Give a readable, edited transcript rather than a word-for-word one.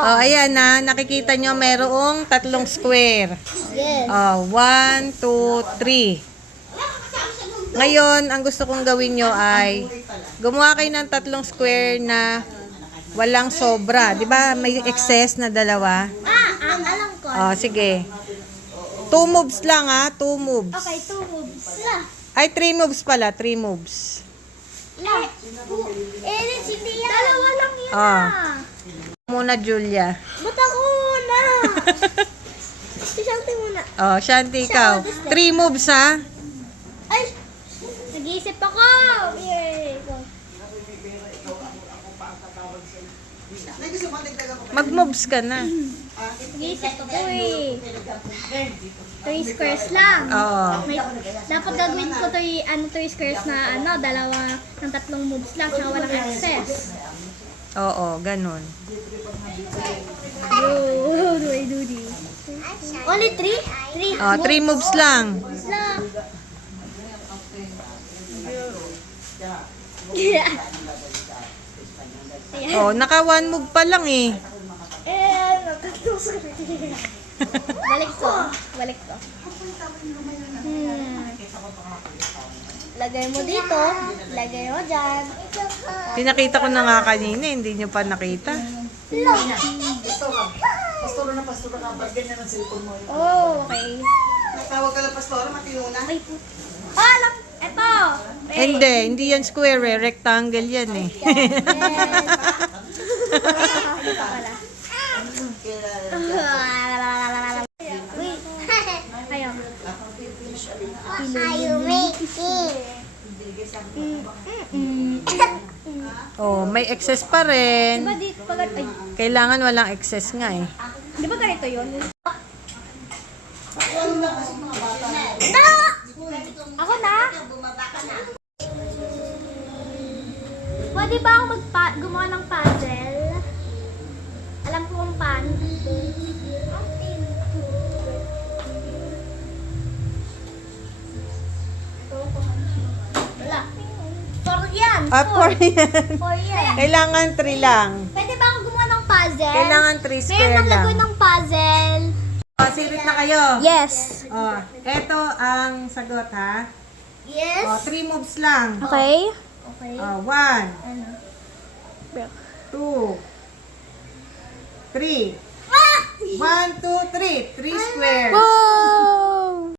Oh, ayan na. Nakikita nyo, merong tatlong square. Yes. Oh, 1, 2, 3. Ngayon, ang gusto kong gawin nyo ay gumawa kayo ng tatlong square na walang sobra. Di ba may excess na dalawa? Ang alam ko. Oh, sige. 2 moves lang ha. 2 moves. Okay, 2 moves. Ay, 3 moves pala. 3 moves. Hindi yan. Dalawa lang yun Ah. Muna, Julia. Ba't ako na? Si Shanti muna. Oh, Shanti, ikaw. 3 moves ha. Ay! Nag-iisip ako! Yay! Mag-moves ka na. Nag-iisip ako eh. 3 squares lang. Oo. Dapat gagawin ko 3 squares na dalawa ng tatlong moves lang tsaka walang access. Oo, ganun. How do I do this? Only 3? 3 Oh, 3 moves lang. lang. Oh, naka 1 move pa lang eh. Balik ko. Balik ko. Lagay mo dito. Lagay mo dyan. Pinakita ko na nga kanina, hindi nyo pa nakita. Pastora na, ba't ganyan ang cellphone mo? Oh, okay. Natawag ka lang, pastora, matino na. Ay, po. Ah, lang. Eto. Hindi yan square eh, rectangle yan eh. Dito pala. Ayaw. Ayaw making. Oh, may excess pa rin. Diba dito pag... Ay, Kailangan walang excess nga eh. di ba ganito yun? Ako na? Pwede ba ako gumawa ng puzzle? Alam ko kung paano. Wala. 4 yan. Ah, 4 yan. 4 yan. Kailangan 3 lang. Pwede ba ako gumawa ng puzzle? Kailangan 3 Meron square lang. naglagay ng puzzle. Oh, sirit na kayo. Yes. Oh, eto ang sagot ha. Yes. Oh, 3 moves lang. Okay. Okay. Oh, 1, Ano? 2, 3. 1, 2, 3. 3 squares. Oh!